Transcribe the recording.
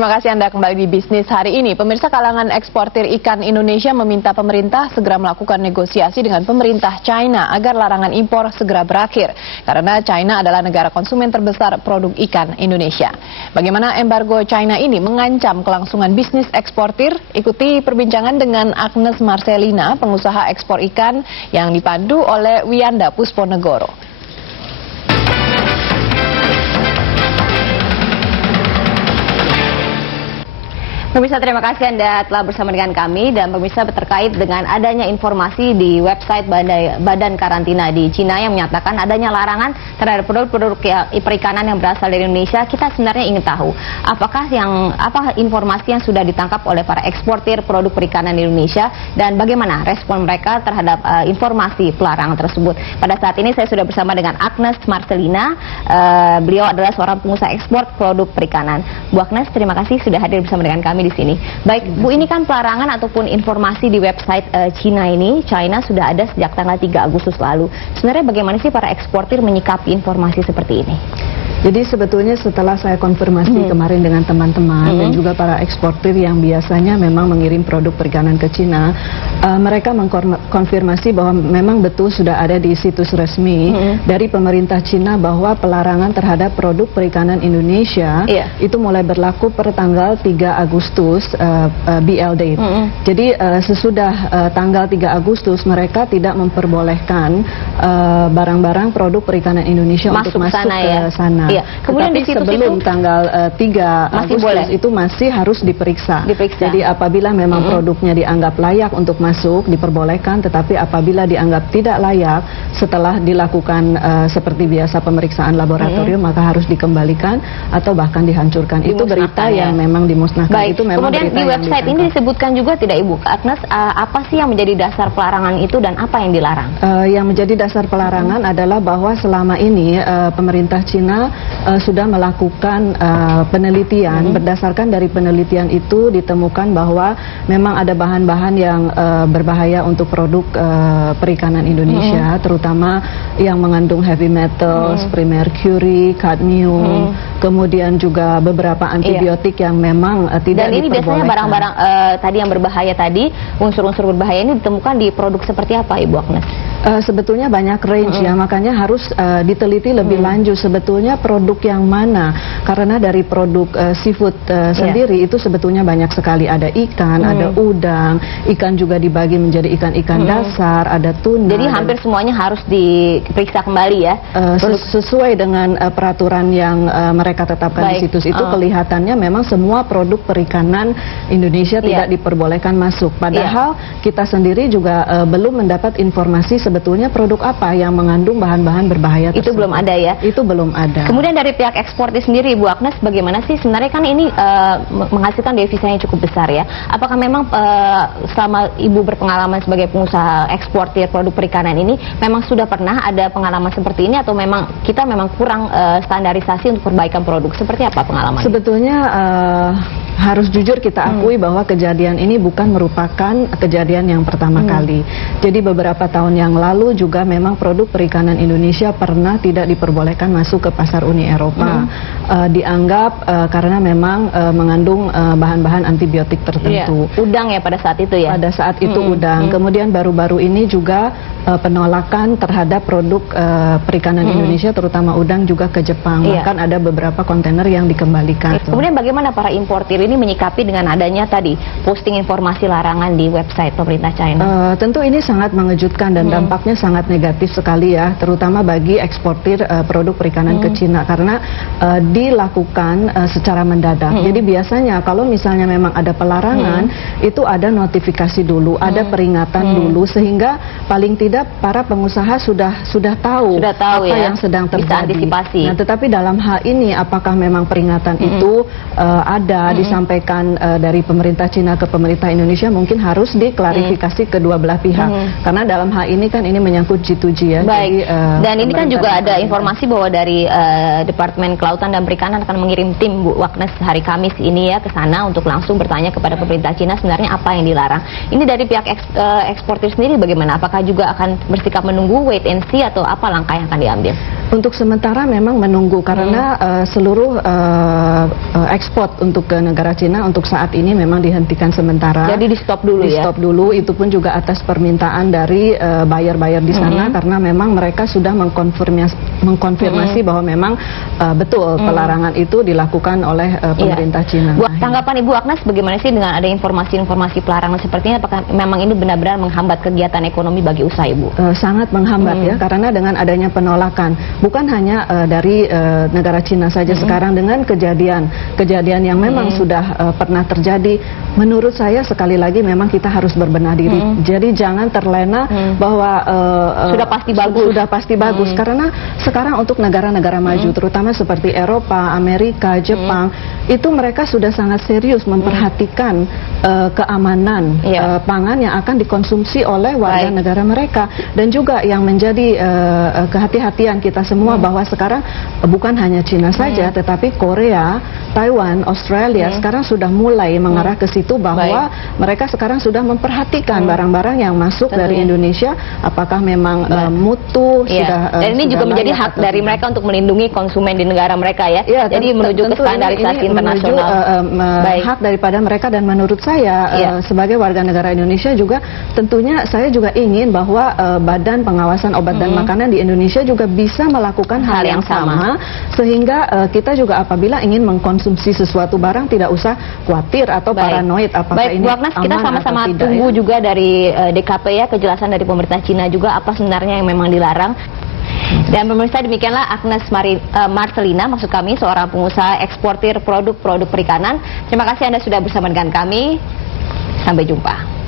Terima kasih Anda kembali di Bisnis Hari Ini. Pemirsa, kalangan eksportir ikan Indonesia meminta pemerintah segera melakukan negosiasi dengan pemerintah China agar larangan impor segera berakhir. Karena China adalah negara konsumen terbesar produk ikan Indonesia. Bagaimana embargo China ini mengancam kelangsungan bisnis eksportir? Ikuti perbincangan dengan Agnes Marcelina, pengusaha ekspor ikan yang dipandu oleh Wiyanda Pusponegoro. Pemirsa, terima kasih Anda telah bersama dengan kami, dan pemirsa, terkait dengan adanya informasi di website Badan Karantina di Cina yang menyatakan adanya larangan terhadap produk-produk perikanan yang berasal dari Indonesia. Kita sebenarnya ingin tahu apa informasi yang sudah ditangkap oleh para eksportir produk perikanan di Indonesia dan bagaimana respon mereka terhadap informasi pelarangan tersebut. Pada saat ini saya sudah bersama dengan Agnes Marcelina. Beliau adalah seorang pengusaha ekspor produk perikanan. Bu Agnes, terima kasih sudah hadir bersama dengan kami di sini. Baik, Bu, ini kan pelarangan ataupun informasi di website China sudah ada sejak tanggal 3 Agustus lalu. Sebenarnya bagaimana sih para eksportir menyikapi informasi seperti ini? Jadi sebetulnya setelah saya konfirmasi kemarin dengan teman-teman dan juga para eksportir yang biasanya memang mengirim produk perikanan ke Cina, mereka mengkonfirmasi bahwa memang betul sudah ada di situs resmi dari pemerintah Cina bahwa pelarangan terhadap produk perikanan Indonesia itu mulai berlaku per tanggal 3 Agustus BL date. Jadi sesudah tanggal 3 Agustus mereka tidak memperbolehkan barang-barang produk perikanan Indonesia untuk masuk ke sana. Iya. Kemudian di situs sebelum itu tanggal 3 Agustus itu masih harus diperiksa. Jadi apabila memang produknya dianggap layak untuk masuk, diperbolehkan. Tetapi apabila dianggap tidak layak, setelah dilakukan seperti biasa pemeriksaan laboratorium, maka harus dikembalikan atau bahkan dihancurkan. Itu berita yang memang dimusnahkan. Baik. Itu memang kemudian di website ini disebutkan juga tidak, Ibu Agnes, apa sih yang menjadi dasar pelarangan itu dan apa yang dilarang? Yang menjadi dasar pelarangan adalah bahwa selama ini pemerintah Cina sudah melakukan penelitian. Berdasarkan dari penelitian itu ditemukan bahwa memang ada bahan-bahan yang berbahaya untuk produk perikanan Indonesia, terutama yang mengandung heavy metal seperti mercury, kadmium, kemudian juga beberapa antibiotik yang memang tidak diperbolehkan. Dan ini biasanya barang-barang tadi yang berbahaya tadi, unsur-unsur berbahaya ini ditemukan di produk seperti apa, Ibu Agnes? Sebetulnya banyak range ya, makanya harus diteliti lebih lanjut sebetulnya produk yang mana, karena dari produk seafood sendiri itu sebetulnya banyak sekali, ada ikan, ada udang, ikan juga dibagi menjadi ikan-ikan dasar, ada tuna. Jadi hampir semuanya harus diperiksa kembali ya? Sesuai dengan peraturan yang mereka tetapkan di situs itu, kelihatannya memang semua produk perikanan Indonesia tidak diperbolehkan masuk. Padahal kita sendiri juga belum mendapat informasi sebetulnya produk apa yang mengandung bahan-bahan berbahaya tersebut. Itu belum ada ya? Itu belum ada. Kemudian dari pihak eksportir sendiri, Bu Agnes, bagaimana sih? Sebenarnya kan ini menghasilkan devisa yang cukup besar ya. Apakah memang selama Ibu berpengalaman sebagai pengusaha eksportir produk perikanan ini, memang sudah pernah ada pengalaman seperti ini atau memang kita kurang standarisasi untuk perbaikan produk? Seperti apa pengalaman? Sebetulnya harus jujur kita akui bahwa kejadian ini bukan merupakan kejadian yang pertama kali. Jadi beberapa tahun yang lalu juga memang produk perikanan Indonesia pernah tidak diperbolehkan masuk ke pasar Uni Eropa. Dianggap karena memang mengandung bahan-bahan antibiotik tertentu. Udang ya pada saat itu ya? Pada saat itu udang. Kemudian baru-baru ini juga penolakan terhadap produk perikanan Indonesia, terutama udang juga ke Jepang. Bahkan ada beberapa kontainer yang dikembalikan. Kemudian bagaimana para importir ini menyikapi dengan adanya tadi posting informasi larangan di website pemerintah China? Tentu ini sangat mengejutkan dan dampaknya sangat negatif sekali ya, terutama bagi eksportir produk perikanan ke Cina, karena dilakukan secara mendadak. Jadi biasanya kalau misalnya memang ada pelarangan, itu ada notifikasi dulu, ada peringatan dulu, sehingga paling tidak para pengusaha sudah tahu apa yang sedang terjadi. Bisa antisipasi. Nah, tetapi dalam hal ini apakah memang peringatan itu ada disampaikan dari pemerintah Cina ke pemerintah Indonesia, mungkin harus diklarifikasi kedua belah pihak. Karena dalam hal ini kan ini menyangkut G2G ya. Baik. Jadi, dan ini kan juga ada informasi bahwa dari Departemen Kelautan dan Perikanan akan mengirim tim, Bu Agnes, hari Kamis ini ya ke sana untuk langsung bertanya kepada pemerintah Cina sebenarnya apa yang dilarang. Ini dari pihak eksportir sendiri bagaimana? Apakah juga akan bersikap menunggu, wait and see, atau apa langkah yang akan diambil? Untuk sementara memang menunggu karena seluruh ekspor untuk ke negara Cina untuk saat ini memang dihentikan sementara. Jadi di stop dulu di ya? stop dulu, itu pun juga atas permintaan dari buyer-buyer di sana karena memang mereka sudah mengkonfirmasi bahwa memang betul pelarangan itu dilakukan oleh pemerintah Cina. Tanggapan Ibu Agnes bagaimana sih dengan ada informasi-informasi pelarangan seperti ini? Apakah memang ini benar-benar menghambat kegiatan ekonomi bagi usaha Ibu? Sangat menghambat ya, karena dengan adanya penolakan bukan hanya dari negara Cina saja sekarang dengan kejadian yang memang sudah pernah terjadi. Menurut saya sekali lagi memang kita harus berbenah diri. Jadi jangan terlena bahwa sudah pasti bagus karena sekarang untuk negara-negara maju terutama seperti Eropa, Amerika, Jepang itu mereka sudah sangat serius memperhatikan keamanan pangan yang akan dikonsumsi oleh warga negara mereka, dan juga yang menjadi kehati-hatian kita semua bahwa sekarang bukan hanya Cina saja tetapi Korea, Taiwan, Australia sekarang sudah mulai mengarah ke situ bahwa mereka sekarang sudah memperhatikan barang-barang yang masuk dari Indonesia apakah memang mutu dan ini juga menjadi hak dari mereka untuk melindungi konsumen di negara mereka ya. Jadi menuju ke standarisasi internasional. Hak daripada mereka, dan menurut saya sebagai warga negara Indonesia juga tentunya saya juga ingin bahwa Badan Pengawasan Obat dan Makanan di Indonesia juga bisa melakukan hal yang sama sehingga kita juga apabila ingin mengkonsumsi sesuatu barang tidak usah khawatir atau paranoid apakah ini Bu Agnes, kita sama-sama tunggu juga dari DKP ya, kejelasan dari pemerintah Cina juga apa sebenarnya yang memang dilarang. Dan pemirsa, demikianlah Agnes Marcelina, maksud kami seorang pengusaha eksportir produk-produk perikanan. Terima kasih Anda sudah bersama dengan kami. Sampai jumpa.